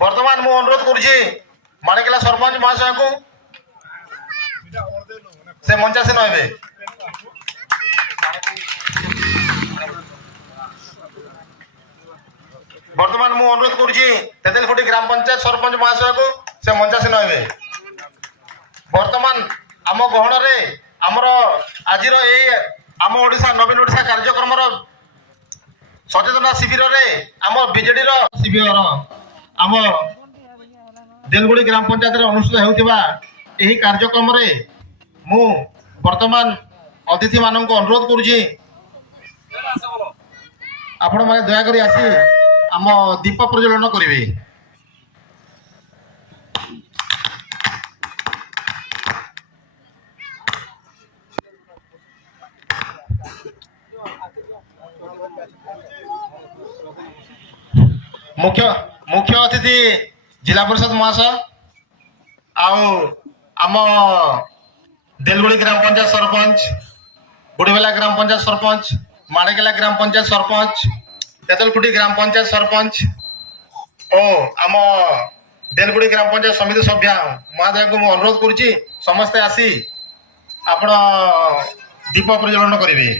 वर्तमान मु अनुरोध करुछि माणिकला सरपंच महाशय को से मंचा से नहबे। वर्तमान मु अनुरोध करुछि तेतलफुटी ग्राम पंचायत सरपंच महाशय को से मंचा से नहबे। वर्तमान आम गहन रे आमर आज आम ओडिशा नवीन ओडिशा कार्यक्रम सचेतना शिविर रे आम बीजेडी शिविर आम देलगुड़ी ग्राम पंचायत अनुष्ठित होउथिबा एही कार्यक्रम रे मु वर्तमान अतिथि मानक अनुरोध करुछि आपण माने दया करी आसी आम दीप प्रज्वलन करिवे। मुख्य मुख्य अतिथि जिला परिषद महाशय आम देलगुड़ी ग्राम पंचायत सरपंच, बुढ़ीवेला ग्राम पंचायत सरपंच, माणिकेला ग्राम पंचायत सरपंच, तेतलफुटी ग्राम पंचायत सरपंच और आम देलगुड़ी ग्राम पंचायत समिति सभ्य महोदय को अनुरोध करुच्ची समस्ते आसी आपण दीप प्रज्वलन करेंगे।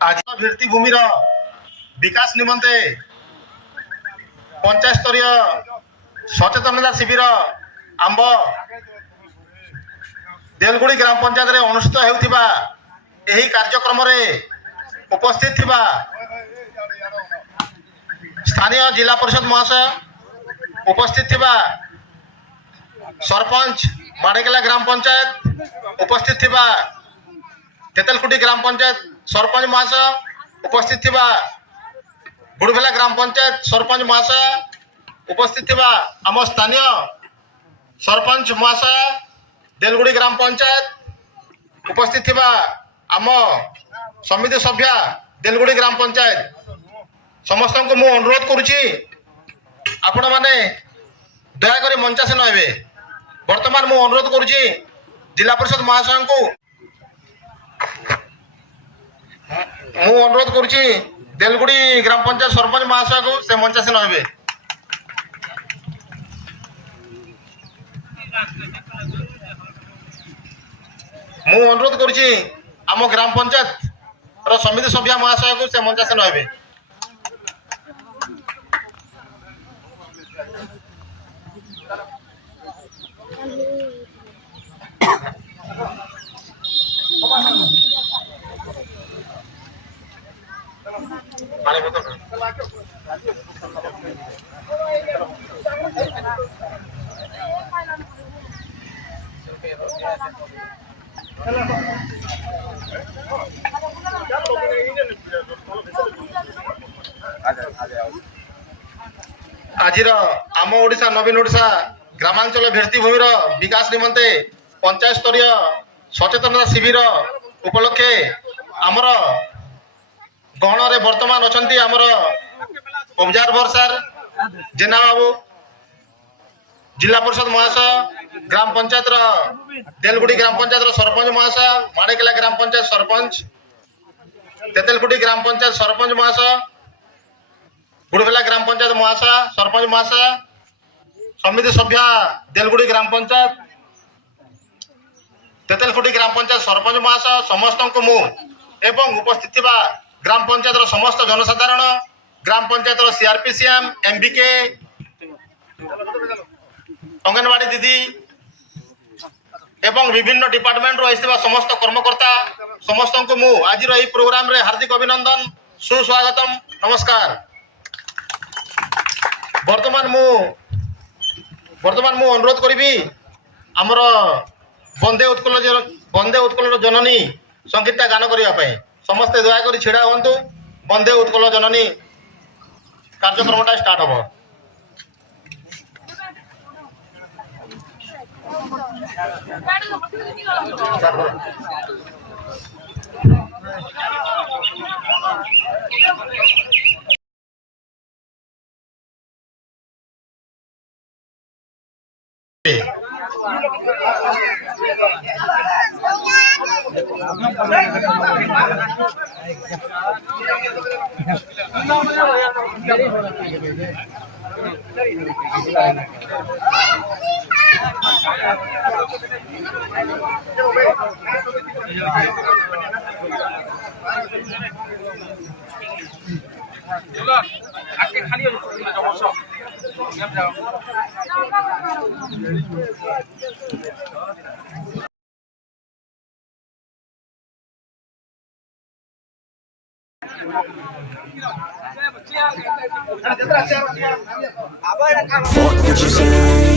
आज भित्तिभूमि विकास निमंते पंचायत स्तरीय सचेतनता शिविर आंब देलगुड़ी ग्राम पंचायत रे अनुष्ठित होउथिबा एही कार्यक्रम रे उपस्थित थिबा स्थानीय जिला परिषद महाशय, उपस्थित थिबा सरपंच माणिकेला ग्राम पंचायत, उपस्थित थिबा तेतलफुटी ग्राम पंचायत सरपंच महाशय, उपस्थित थिबा बुढ़ीवेला ग्राम पंचायत सरपंच महाशय, उपस्थित थिबा आम स्थानीय सरपंच महाशय देलगुड़ी ग्राम पंचायत, उपस्थित थिबा आम समिति सभ्य देलगुड़ी ग्राम पंचायत समस्त को मु अनुरोध करुच्ची आपण माने दयाकोरी मंचा से नहबे। वर्तमान मु अनुरोध करुच्ची जिला परिषद महाशय को ମୁଁ ଅନୁରୋଧ କରୁଛି ଦେଲଗୁଡ଼ି ଗ୍ରାମ ପଞ୍ଚାୟତ ସରପଞ୍ଚ ମହାଶୟକୁ ସେ ମଞ୍ଚାସୀନ ହେବେ। ମୁଁ ଅନୁରୋଧ କରୁଛି ଆମ ଗ୍ରାମ ପଞ୍ଚାୟତର ସମିତି ସଭ୍ୟା ମହାଶୟକୁ ସେ ମଞ୍ଚାସୀନ ହେବେ। ପାଣି ବୋତଲ ଆଜିର ଆମ ଓଡ଼ିଶା ନବୀନ ଓଡ଼ିଶା ଗ୍ରାମାଞ୍ଚଳ ଭିତ୍ତିଭୂମିର ବିକାଶ ନିମନ୍ତେ ପଞ୍ଚାୟତ ସ୍ତରୀୟ ସଚେତନତା ଶିବିର ଉପଲକ୍ଷେ ଆମର ଗହଣରେ ବର୍ତ୍ତମାନ ଅଛନ୍ତି ଆମର ଅବଜର୍ଭର ସାର୍, ଜେନା ବାବୁ, ଜିଲ୍ଲା ପରିଷଦ ମହାଶୟ, ଗ୍ରାମ ପଞ୍ଚାୟତର ଦେଲଗୁଡ଼ି ଗ୍ରାମ ପଞ୍ଚାୟତର ସରପଞ୍ଚ ମହାଶୟ, ମାଣିକେଲା ଗ୍ରାମ ପଞ୍ଚାୟତ ସରପଞ୍ଚ, ତେତେଲକୁଟି ଗ୍ରାମ ପଞ୍ଚାୟତ ସରପଞ୍ଚ ମହାଶୟ, ଗୁଡ଼ଭେଲା ଗ୍ରାମ ପଞ୍ଚାୟତ ମହାଶୟ, ସରପଞ୍ଚ ମହାଶୟ, ସମିତି ସଭ୍ୟା ଦେଲଗୁଡ଼ି ଗ୍ରାମ ପଞ୍ଚାୟତ, ତେତେଲକୁଟି ଗ୍ରାମ ପଞ୍ଚାୟତ ସରପଞ୍ଚ ମହାଶୟ ସମସ୍ତଙ୍କୁ ମୁଁ ଏବଂ ଉପସ୍ଥିତ ଥିବା ଗ୍ରାମ ପଞ୍ଚାୟତର ସମସ୍ତ ଜନସାଧାରଣ, ଗ୍ରାମ ପଞ୍ଚାୟତର ସିଆରପିସିଏମ୍, ଏମବିକେ, ଅଙ୍ଗନବାଡ଼ି ଦିଦି ଏବଂ ବିଭିନ୍ନ ଡିପାର୍ଟମେଣ୍ଟରୁ ଆସିଥିବା ସମସ୍ତ କର୍ମକର୍ତ୍ତା ସମସ୍ତଙ୍କୁ ମୁଁ ଆଜିର ଏହି ପ୍ରୋଗ୍ରାମରେ ହାର୍ଦ୍ଦିକ ଅଭିନନ୍ଦନ, ସୁସ୍ୱାଗତମ, ନମସ୍କାର। ବର୍ତ୍ତମାନ ମୁଁ ଅନୁରୋଧ କରିବି ଆମର ବନ୍ଦେ ଉତ୍କଳର ଜନନୀ ସଙ୍ଗୀତଟା ଗାନ କରିବା ପାଇଁ ସମସ୍ତେ ଦୟାକରି ଛିଡ଼ା ହୁଅନ୍ତୁ। ବନ୍ଦେ ଉତ୍କଳ ଜନନୀ କାର୍ଯ୍ୟକ୍ରମଟା ଷ୍ଟାର୍ଟ ହବ। Fuck what you say,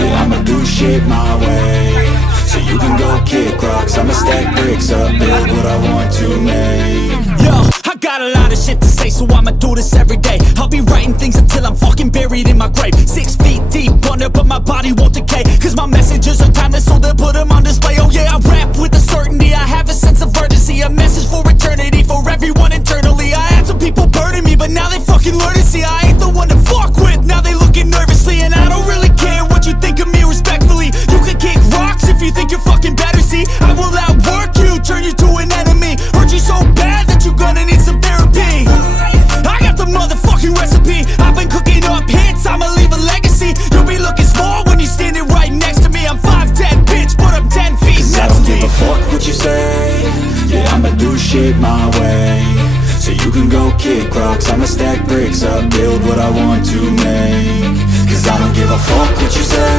yeah, I'ma do shit my way. So you can go kick rocks, I'ma stack bricks up, build what I want to make. Yo, I got a lot of shit to say, so I'ma do this every day. I'll be writing things until I'm fucking buried in my grave. 6 feet deep under, but my body won't decay, cause my messages are timeless, so they'll put them on display. Oh yeah, I rap with a certainty, I have a sense of urgency, a message for eternity, for everyone internally. I had some people burning me, but now they fucking learn to see I ain't the one to fuck with, now they looking nervously. And I don't really care what you think of me, respectfully. You can kick rocks if you think you're fucking better, see I will outwork you, turn you to an enemy. Hurt you so bad that you're gonna need some therapy. I got the motherfucking recipe, I've been cooking up hits, I'ma leave a legacy. You'll be looking small when you're standing right next to me. I'm 5'10", bitch, but I'm 10 feet next to me. I don't give a fuck what you say, yeah, I'ma do shit my way. So you can go kick rocks, I'ma stack bricks up, build what I want to make. Cause I don't give a fuck what you say,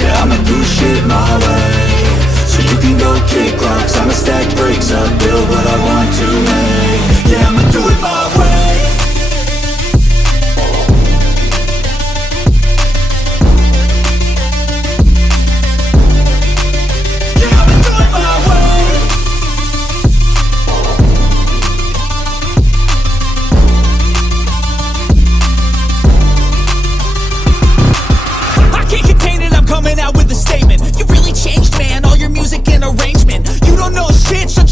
yeah, I'ma do shit my way. So you can go kick rocks, I'ma stack bricks up, build what I want to make. Yeah, I'ma do it my way. Coming out with a statement. You really changed, man, all your music and arrangement. You don't know shit, shut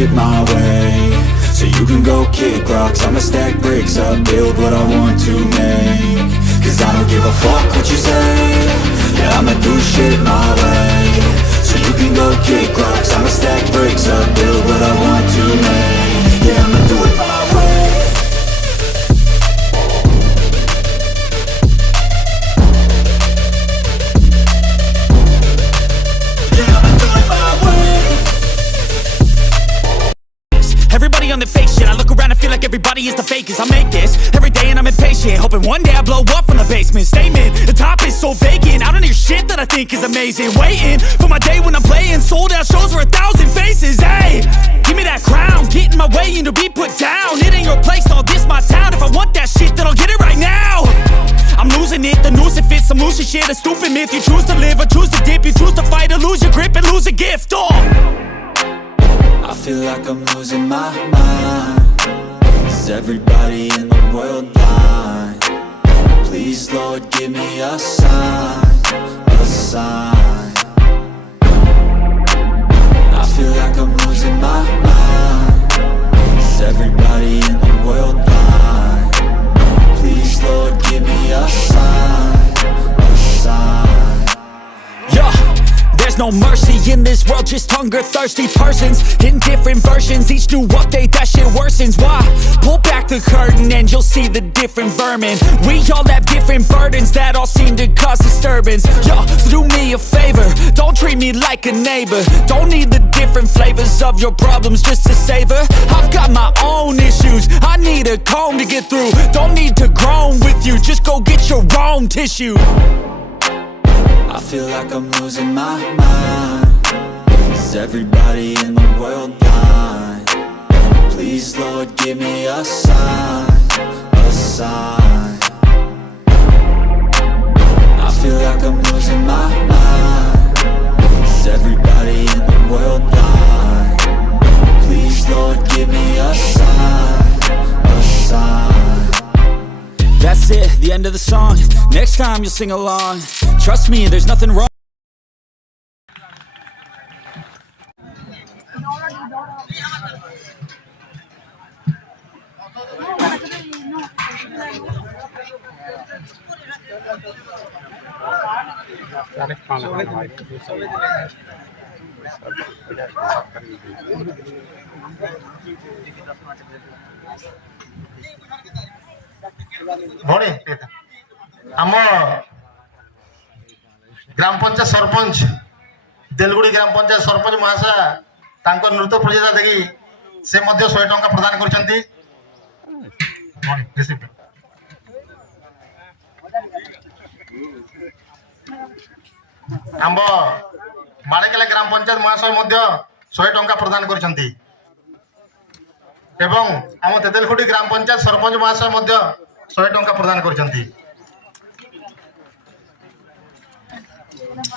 shit my way. So you can go kick rocks, I'ma stack bricks up, build what I want to make. Cause I don't give a fuck what you say, yeah, I'ma do shit my way. So you can go kick rocks, I'ma stack bricks up, build what I want to make. Yeah, I'ma do it my way. Yeah, I'ma do it my way. Everybody on the fake shit, I look around and feel like everybody is the fakest. I make this every day and I'm impatient, hoping one day I blow up from the basement. Statement, the top is so vacant, I don't hear shit that I think is amazing. Waiting for my day when I'm playing sold out shows for 1,000 faces. Hey, give me that crown, get in my way and to be put down. It ain't your place, no, this my town. If I want that shit, then I'll get it right now. I'm losing it, the noose it fits, some losing shit, a stupid myth. You choose to live or choose to dip, you choose to fight or lose your grip and lose a gift. I feel like I'm losing my mind. Is everybody in the world blind? Please, Lord, give me a sign, a sign. I feel like I'm losing my mind. Is everybody in the world blind? Please, Lord, give me a sign, a sign. Yeah, there's no mercy in this world, just hunger-thirsty persons in different versions. Each new update, that shit worsens. Why? Pull back the curtain and you'll see the different vermin. We all have different burdens that all seem to cause disturbance. Yo, so do me a favor, don't treat me like a neighbor. Don't need the different flavors of your problems just to savor. I've got my own issues, I need a comb to get through. Don't need to groan with you, just go get your own tissue. I feel like I'm losing my mind. Is everybody in the world blind? Please, Lord, give me a sign, a sign. I feel like I'm losing my mind. Is everybody in the world blind? Please, Lord, give me a sign, a sign. That's it, the end of the song. Next time you'll sing along. Trust me, there's nothing wrong. ଭଉଣୀ ଆମ ଗ୍ରାମ ପଞ୍ଚାୟତ ସରପଞ୍ଚ ଦେଲଗୁଡ଼ି ଗ୍ରାମ ପଞ୍ଚାୟତ ସରପଞ୍ଚ ମହାଶୟ ତାଙ୍କ ନୃତ୍ୟ ପ୍ରତିଯୋଗିତା ଦେଖି ସେ ମଧ୍ୟ 100 ଟଙ୍କା ପ୍ରଦାନ କରିଛନ୍ତି। ଆମ ମାଳିକେଲା ଗ୍ରାମ ପଞ୍ଚାୟତ ମହାଶୟ ମଧ୍ୟ 100 ଟଙ୍କା ପ୍ରଦାନ କରିଛନ୍ତି ଏବଂ ଆମ ତେତେଲଖୁଟି ଗ୍ରାମ ପଞ୍ଚାୟତ ସରପଞ୍ଚ ମହାଶୟ ମଧ୍ୟ 100 ଟଙ୍କା ପ୍ରଦାନ କରିଛନ୍ତି।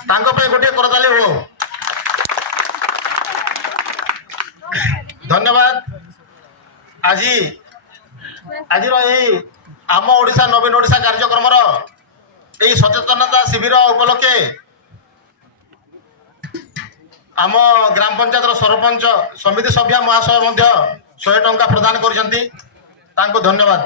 ତାଙ୍କ ପାଇଁ ଗୋଟିଏ କରତାଳି ହୋ। ଧନ୍ୟବାଦ। ଆଜିର ଏହି ଆମ ଓଡ଼ିଶା ନବୀନ ଓଡ଼ିଶା କାର୍ଯ୍ୟକ୍ରମର ଏହି ସଚେତନତା ଶିବିର ଉପଲକ୍ଷେ ଆମ ଗ୍ରାମ ପଞ୍ଚାୟତର ସରପଞ୍ଚ ସମିତି ସଭ୍ୟା ମହାଶୟ ମଧ୍ୟ 100 ଟଙ୍କା ପ୍ରଦାନ କରିଛନ୍ତି। ତାଙ୍କୁ ଧନ୍ୟବାଦ।